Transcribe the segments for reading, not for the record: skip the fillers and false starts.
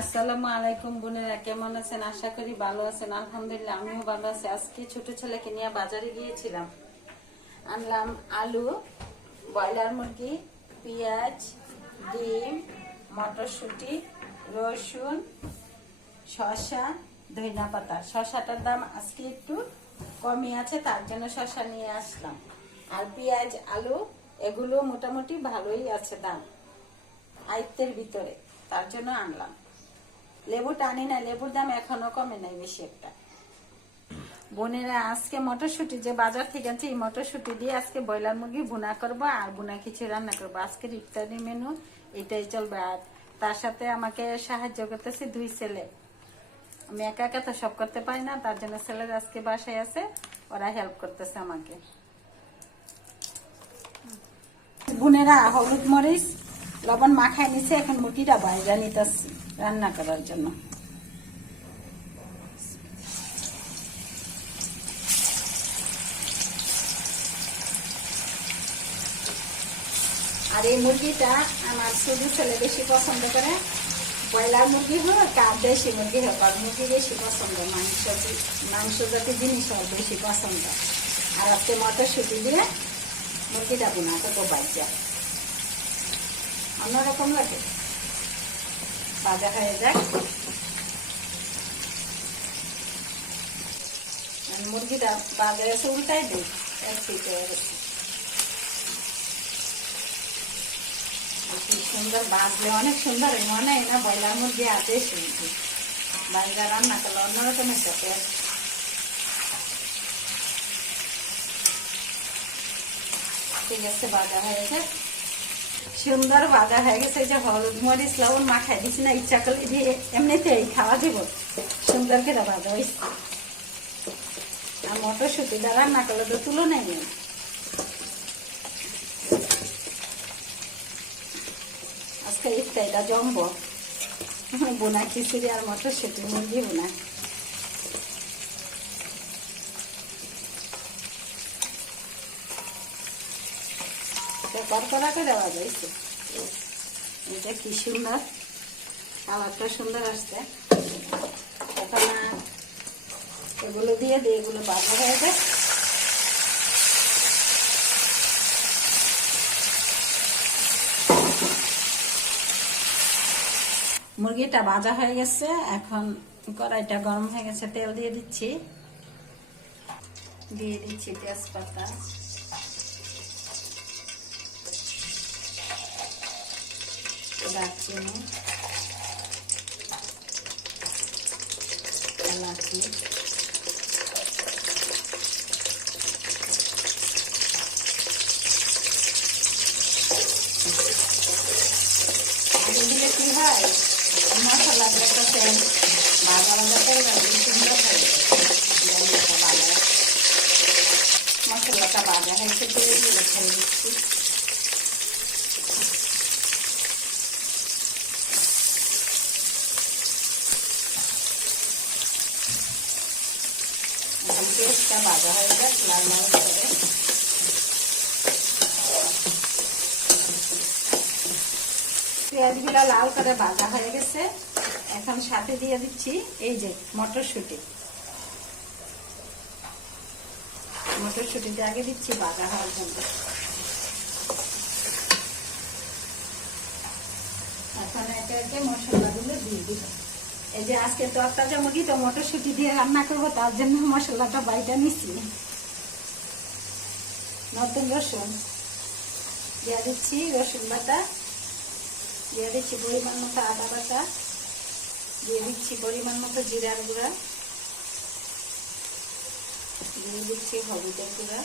আসসালামু আলাইকুম বোনেরা, কেমন আছেন? আশা করি ভালো আছেন। আলহামদুলিল্লাহ আমিও ভালো আছি। আজকে ছোট ছেলেকে নিয়ে বাজারে গিয়েছিলাম। আনলাম আলু, ব্রয়লার মুরগি, পেঁয়াজ, ডিম, মটরশুঁটি, রসুন, শসা, ধনিয়া পাতা। শসাটার দাম আজকে একটু কমই আছে, তার জন্য শসা নিয়ে আসলাম। আর পেঁয়াজ, আলু এগুলো মোটামুটি ভালোই আছে দাম, আয়ত্তের ভিতরে, তার জন্য আনলাম। লেবুটা আনি না, লেবুর দাম এখনো কমে নাই বেশি একটা। বোনেরা, আজকে মটরশুঁটি যে বাজার থেকে আনছি, এই মটরশুঁটি দিয়ে আজকে ব্রয়লার মুরগি ভুনা করবো আর ভুনা খিচুড়ি রান্না করবো। আজকের ইফতারি মেনু এটাই চলবে। আর তার সাথে আমাকে সাহায্য করতেছে দুই ছেলে। আমি একা একা তো সব করতে পারি না, তার জন্য ছেলেরা আজকে বাসায় আছে, ওরা হেল্প করতেছে আমাকে। বোনেরা, হলুদ মরিচ লবণ মাখায় নিছে, এখন মুরগিটা বাইরে নিতেছি রান্না করার জন্য। আর এই মুরগিটা আমার ছোট ছেলে বেশি পছন্দ করে। ব্রয়লার মুরগি হোক আর দেশি মুরগি হোক, আর মুরগি বেশি পছন্দ, মাংস জাতীয় জিনিস হোক বেশি পছন্দ। আর আজকে মটরশুঁটি দিয়ে মুরগিটা বোনা করবো বাচ্চা, অন্যরকম লাগে। ভাজা হয়ে যাক, মুরগিটা বাজা এসে উল্টাই দিই, এক পিঠ হয়ে গেছে। সুন্দর বাজলে অনেক সুন্দর মনে হয় না? ব্রয়লার মুরগি আর দেশি মুরগি বাজা রান্না করলে অন্যরকম একটা টেস্ট। ঠিক আছে, ভাজা হয়ে গেছে, সুন্দর ভাজা হয়ে গেছে। যে হলুদ মরিচ লবণ মাখাই দিচ্ছি না, ইচ্ছা করলে দিয়ে এমনিতেই খাওয়া দিব, সুন্দর করে ভাজা হয়েছে। আর মটরশুঁটিটা রান্না করলে তো তুলনাই নেই। আজকে ইফতারিটা জমবো, বোনা খিচুড়ি আর মটরশুঁটি মুরগি বোনা। কড়কড়া করে ভাজা হয়েছে, এটা কি সুন্দর, কালারটা সুন্দর আসছে। এখন এগুলো দিয়ে দিই, এগুলো ভাজা হয়ে যায়। মুরগিটা ভাজা হয়ে গেছে, এখন কড়াইটা গরম হয়ে গেছে, তেল দিয়ে দিচ্ছি। তেজপাতা, দারচিনি, এলাচি, দিলে কি হয়, মশলা একটা তেল ভাজা সুন্দর হয়ে যায়। মশলাটা ভাজা হয়েছে, তেল দিয়ে ছেড়ে দিচ্ছি। পেঁয়াজটা ভাজা হয়ে যাক লাল লাল করে। পেঁয়াজগুলো লাল করে ভাজা হয়ে গেছে, এখন সাথে দিয়ে দিচ্ছি এই যে মটরশুঁটি। মটরশুঁটিটা আগে দিচ্ছি ভাজা হওয়ার জন্য। এখন একে একে মশলাগুলো দিয়ে দিব। এই যে আজকে তরতাজা মুরগি তো মটরশুঁটি দিয়ে রান্না করবো, তার জন্য মশলাটা বাইটা নিচ্ছি। নতুন রসুন দিয়ে দিচ্ছি, রসুন বাটা দিয়ে দিচ্ছি, পরিমাণ মতো আদা বাটা দিয়ে দিচ্ছি, পরিমাণ মতো জিরার গুঁড়া দিয়ে দিচ্ছি, হলুদের গুঁড়া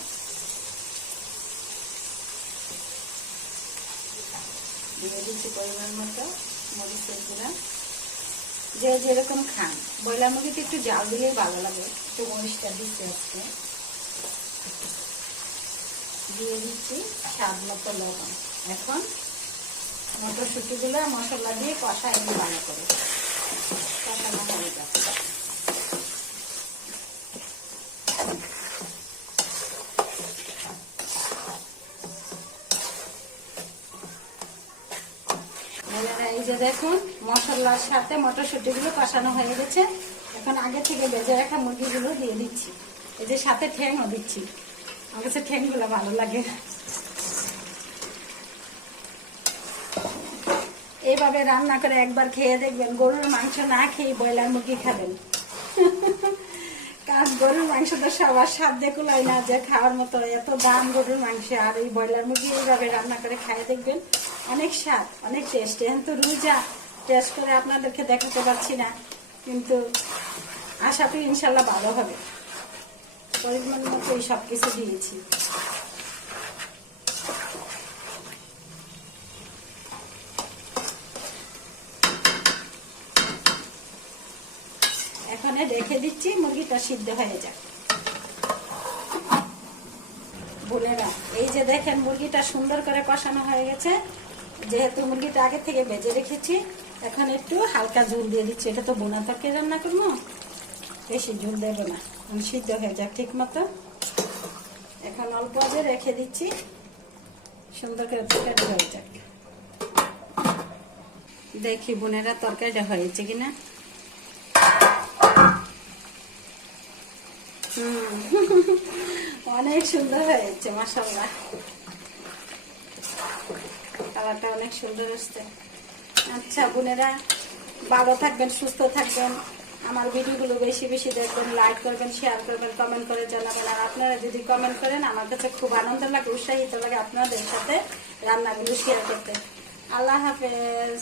দিয়ে দিচ্ছি, পরিমাণ মতো মরিচের গুঁড়া। যে যেরকম খান, ব্রয়লার মুরগিতে একটু জাল দিলেই ভালো লাগে, একটু মরিচটা দিচ্ছি আজকে। দিয়ে দিচ্ছি স্বাদ মতো লবণ। এখন মটরশুঁটিগুলো মশলা দিয়ে কষাই নিয়ে ভালো করে কষানো হয়ে যাচ্ছে। এই যে দেখুন মশলার সাথে মটরশুঁটিগুলো কষানো হয়ে গেছে। এখন আগে থেকে ভেজে রাখা মুরগিগুলো দিয়ে দিচ্ছি। এই যে সাথে ঠ্যাংও দিচ্ছি, আমার কাছে ঠ্যাংগুলো ভালো লাগে। এইভাবে রান্না করে একবার খেয়ে দেখবেন, গরুর মাংস না খেয়ে ব্রয়লার মুরগি খাবেন। কারণ গরুর মাংস তো সবার স্বাদ দেখুলাই না যে খাওয়ার মতো, এত দাম গরুর মাংস। আর এই ব্রয়লার মুরগি এইভাবে রান্না করে খাইয়ে দেখবেন, অনেক স্বাদ, অনেক টেস্ট। এখন তো রুজা, টেস্ট করে আপনাদেরকে দেখাতে পারছি না, কিন্তু আশা করি ইনশাল্লাহ ভালো হবে। পরিমাণ মতো এই সব কিছু দিয়েছি। এখন রেখে দিচ্ছি, মুরগিটা সিদ্ধ হয়ে যায়। বোনেরা, এই যে দেখেন মুরগিটা সুন্দর করে কষানো হয়ে গেছে। যেহেতু মুরগিটা আগে থেকে ভেজে রেখেছি, এখন একটু হালকা ঝোল দিয়ে দিচ্ছি। এটা তো বোনা তরকারি রান্না করবো, বেশি ঝোল দেবো না, সিদ্ধ হয়ে যাক ঠিক মতো। এখন অল্প আগে রেখে দিচ্ছি, সুন্দর করে তরকারি হয়ে যাক। দেখি বোনেরা তরকারিটা হয়েছে কিনা। অনেক সুন্দর হয়েছে মাশাআল্লাহ, কালারটা অনেক সুন্দর আসছে। আচ্ছা বোনেরা, ভালো থাকবেন, সুস্থ থাকবেন। আমার ভিডিওগুলো বেশি বেশি দেখবেন, লাইক করবেন, শেয়ার করবেন, কমেন্ট করে জানাবেন। আর আপনারা যদি কমেন্ট করেন আমার কাছে খুব আনন্দ লাগে, উৎসাহিত লাগে আপনাদের সাথে রান্নাগুলো শেয়ার করতে। আল্লাহ হাফেজ।